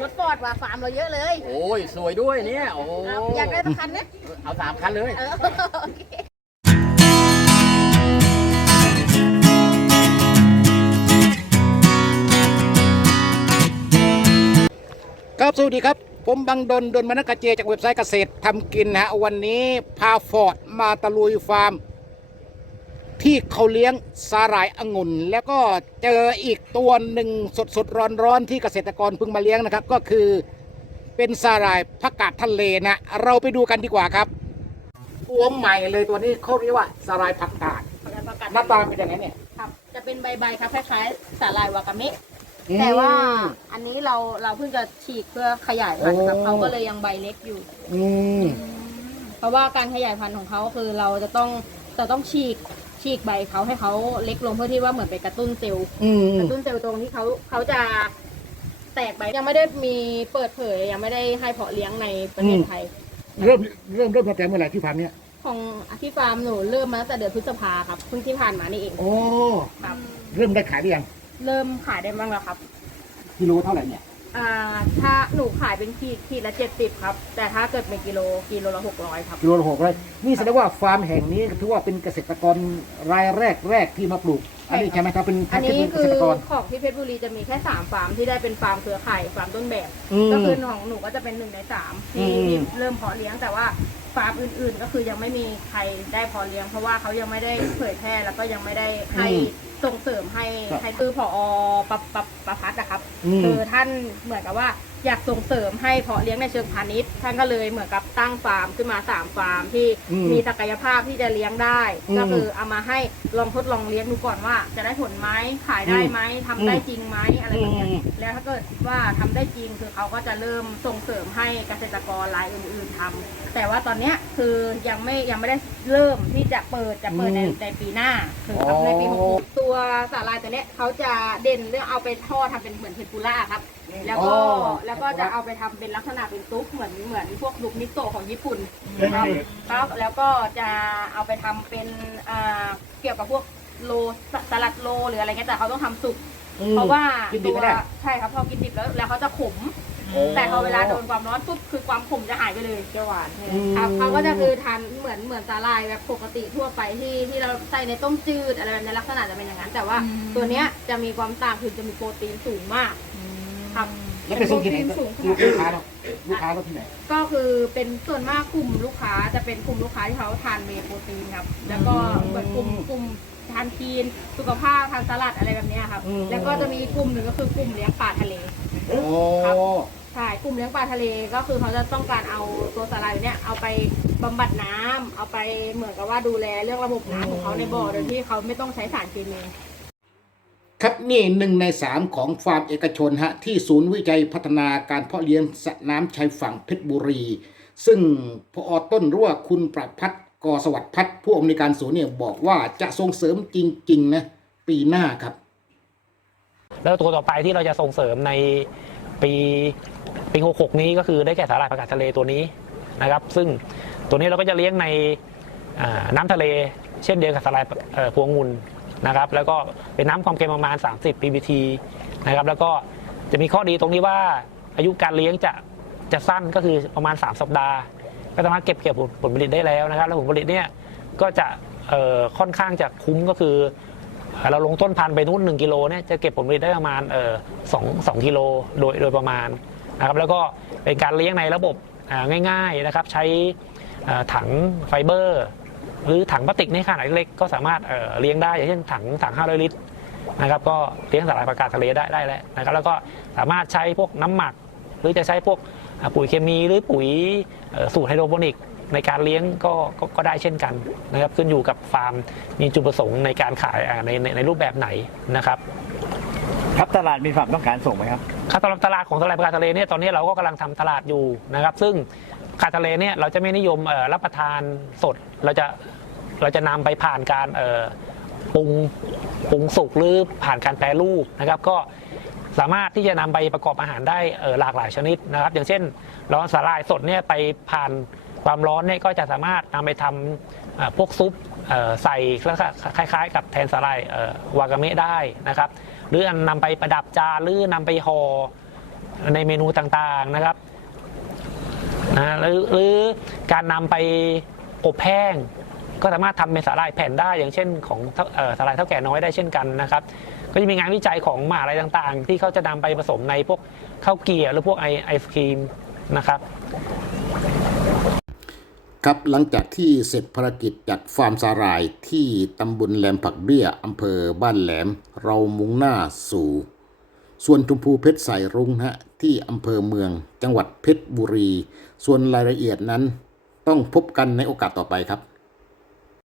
รถฟอร์ดว่าฟาร์มเราเยอะเลยโอ้ยสวยด้วยเนี่ยโอ้เอาอยากได้สักคันไหมเอาสามคันเลย เออโอเคครับสวัสดีครับ ผมบังดนดนมนกกระเจจากเว็บไซต์เกษตรทำกินนะฮะวันนี้พาฟอร์ดมาตะลุยฟาร์ม ที่เขาเลี้ยงสาหร่ายองุ่น แล้วก็เจออีกตัวหนึ่งสดสดร้อนร้อนๆที่เกษตรกรเพิ่งมาเลี้ยงนะครับ ก็คือเป็นสาหร่ายผักกาดทะเลนะเราไปดูกันดีกว่าครับ ตัวใหม่เลยตัวนี้เขาเรียกว่าสาหร่ายผักกาดประกาศหน้าตาเป็นยังไงเนี่ยครับจะเป็นใบๆครับคล้ายๆสาหร่ายวากาเมะแต่ว่าอันนี้เราเราเพิ่งจะฉีกเพื่อขยายพันธุ์ครับโอ้เขาก็เลยยังใบเล็กอยู่อืมเพราะว่าการขยายพันธุ์ของเขาคือเราจะต้องจะต้องฉีก ฉีกใบเขาให้เขาเล็กลงเพื่อที่ว่าเหมือนไปกระตุ้นเซลล์อืมกระตุ้นเซลล์ตรงที่เขาเขาจะแตกใบยังไม่ได้มีเปิดเผยยังไม่ได้ให้เพาะเลี้ยงในประเทศไทย เริ่มเริ่มเริ่มตั้งแต่เมื่อไหร่ที่ฟาร์มเนี่ยของที่ฟาร์มหนูเริ่มมาตั้งแต่เดือนพฤษภาครับเพิ่งที่ผ่านมานี่เองโอ้ครับ เริ่มได้ขายหรือยังเริ่มขายได้บ้างแล้วครับกิโลเท่าไหร่เนี่ย อ่าถ้าหนูขายเป็นขีดขีดละเจ็ดสิบครับ แต่ถ้าเกิดเป็นกิโลกิโลละหกร้อยครับ กิโลละหกร้อยนี่แสดงว่าฟาร์มแห่งนี้ถือว่าเป็นเกษตรกรรายแรกแรกที่มาปลูก อันนี้ใช่ครับใช่ไหมครับเป็นอันเป็นนี้เกคืษอตรกร ของที่เพชรบุรีจะมีแค่สามฟาร์มที่ได้เป็นฟาร์มเครือข่ายฟาร์มต้นแบบ อืมก็คือของหนูก็จะเป็นหนึ่งในสามที่อืมที่เริ่มเพาะเลี้ยงแต่ว่าฟาร์มอื่นๆ ก็คือยังไม่มีใครได้เพาะเลี้ยง เพราะว่าเขายังไม่ได้เผยแพร่แล้วก็ยังไม่ได้ให้ส่งเสริมให้ให้คือผอปะปะประพัฒน์นะครับอืม คือท่านเหมือนกับว่า อยากส่งเสริมให้เพาะเลี้ยงในเชิงพาณิชย์ ท่านก็เลยเหมือนกับตั้งฟาร์มขึ้นมาสามฟาร์มที่อืมมีศักยภาพที่จะเลี้ยงได้ อืมก็คือเอามาให้ลองทดลองเลี้ยงดูก่อนว่า จะได้ผลไหมขายได้ไหมทำได้อืมจริงไหมอะไรแบบเนี้ยอืม แล้วถ้าเกิดว่าทำได้จริงคือเขาก็จะเริ่มส่งเสริมให้เกษตรกรรายอื่นๆทำแต่ว่าตอนเนี้ยคือยังไม่ยังไม่ได้เริ่มที่จะเปิดจะเปิดในในปีหน้าคือครับในปีหกหกตัวสาลายตัวเนี้ยเขาจะเด่นเรื่องเอาไปทอดทำเป็นเหมือนเทมปุระครับ แล้วก็อ๋อ แล้วก็จะเอาไปทำเป็นลักษณะเป็นซุปเหมือนเหมือนพวกลูกนิโตะของญี่ปุ่นนะครับครับแล้วก็จะเอาไปทำเป็นอ่าเกี่ยวกับพวกโลสสลัดโลหรืออะไรเงี้ยแต่เขาต้องทำสุก อืมเพราะว่ากินดิบไม่ได้ตัวใช่ครับพอกินดิบแล้วแล้วเขาจะขม โอ้ แต่พอเวลาโดนความร้อนปุ๊บคือความขมจะหายไปเลยจะหวานอืม ครับเขาก็จะคือทานเหมือนเหมือนสาลายแบบปกติทั่วไปที่ที่เราใส่ในต้มจืดอะไรแบบในลักษณะจะเป็นอย่างนั้น แต่ว่าตัวเนี้ยจะมีความต่างคือจะมีโปรตีนสูงมาก ครับ แล้วไปส่งที่ไหนโปรตีสูงขลูนาดกค้าเราลูกค้าเราที่ไหน ก็คือเป็นส่วนมากกลุ่มลูกค้าจะเป็นกลุ่มลูกค้าที่เขาทานเวย์โปรตีนครับ แล้วก็เหมือนกลุ่มกลุ่มทานคีนสุขภาพทานสลัดอะไรแบบเนี้ยครับ อืม แล้วก็จะมีกลุ่มหนึ่งก็คือกลุ่มเลี้ยงปลาทะเล โอ้ครับ ใช่กลุ่มเลี้ยงปลาทะเลก็คือเขาจะต้องการเอาตัวสาหร่ายเนี่ยเอาไปบำบัดน้ำเอาไปเหมือนกับว่าดูแลเรื่องระบบน้ำของเขาในบ่อโดยที่เขาไม่ต้องใช้สารเคมี ครับนี่หนึ่งในสามของฟาร์มเอกชนฮะที่ศูนย์วิจัยพัฒนาการเพาะเลี้ยงสระน้ำชายฝั่งเพชรบุรี ซึ่งพอต้นรั่วคุณประพัฒน์กอสวัสดิ์พัฒน์ผู้อำนวยการศูนย์เนี่ยบอกว่าจะส่งเสริมจริงๆนะปีหน้าครับ แล้วตัวต่อไปที่เราจะส่งเสริมในปีปี66นี้ก็คือได้แก่สาหร่ายผักกาดทะเลตัวนี้นะครับ ซึ่งตัวนี้เราก็จะเลี้ยงในน้ำทะเล เช่นเดียวกับสาหร่ายพวงงุน นะครับแล้วก็เป็นน้ำความเค็มประมาณ 30 ppT นะครับแล้วก็จะมีข้อดีตรงนี้ว่าอายุการเลี้ยงจะจะสั้นก็คือประมาณ 3 สัปดาห์ ก็สามารถเก็บเกี่ยวผลผลิตได้แล้วนะครับ แล้วผลผลิตเนี่ยก็จะค่อนข้างจะคุ้มก็คือ เราลงต้นพันธุ์ไปนู่นหนึ่งกิโลเนี่ยจะเก็บผลผลิตได้ประมาณสองสองกิโลโดยโดยประมาณนะครับแล้วก็เป็นการเลี้ยงในระบบง่ายๆนะครับใช้ถังไฟเบอร์ หรือถังพลาสติกในขนาดเล็กๆก็สามารถเอ่อเลี้ยงได้อย่างเช่นถังถัง500ลิตรนะครับก็เลี้ยงสาหร่ายประกาศทะเลได้ได้แล้วนะครับแล้วก็สามารถใช้พวกน้ำหมัก หรือจะใช้พวกอ่าปุ๋ยเคมีหรือปุ๋ยเอ่อสูตรไฮโดรโปนิกในการเลี้ยงก็ก็ก็ได้เช่นกันนะครับขึ้นอยู่กับฟาร์มมีจุดประสงค์ในการขายอ่าในในในรูปแบบไหนนะครับครับตลาดมีความต้องการส่งไหมครับค่าตลาดตลาดของตลาดปลาทะเลเนี่ยตอนนี้เราก็กำลังทำตลาดอยู่นะครับ ซึ่ง ปลาทะเลเนี่ยเราจะไม่นิยมรับประทานสดเราจะเราจะนำไปผ่านการปรุงปรุงสุกหรือผ่านการแปรรูปนะครับ ก็สามารถที่จะนำไปประกอบอาหารได้หลากหลายชนิดนะครับ อย่างเช่น เราเอาสาหร่ายสดเนี่ยไปผ่านความร้อนเนี่ยก็จะสามารถนำไปทำเอ่อพวกซุปใส่คล้าย ๆ กับแทนสาหร่ายวากาเมะได้นะครับ หรือนำไปประดับจานหรือนำไปห่อในเมนูต่างๆนะครับ นะหรือหรือการนำไปอบแห้งก็สามารถทำเป็นสาหร่ายแผ่นได้อย่างเช่น ของสาหร่ายเท่าแก่น้อยได้เช่นกันนะครับก็จะมีงานวิจัยของมหาลัยต่างๆ ที่เขาจะนำไปผสมในพวกข้าวเกี๊ยวหรือพวกไอไอศครีมนะครับครับหลังจากที่เสร็จภารกิจจากฟาร์มสาหร่ายที่ตำบลแหลมผักเบี้ยอำเภอบ้านแหลม เรามุ่งหน้าสู่ ส่วนชมพูเพชรใสรุ้งฮะที่อำเภอเมือง จังหวัดเพชรบุรี ส่วนรายละเอียดนั้น ต้องพบกันในโอกาสต่อไปครับ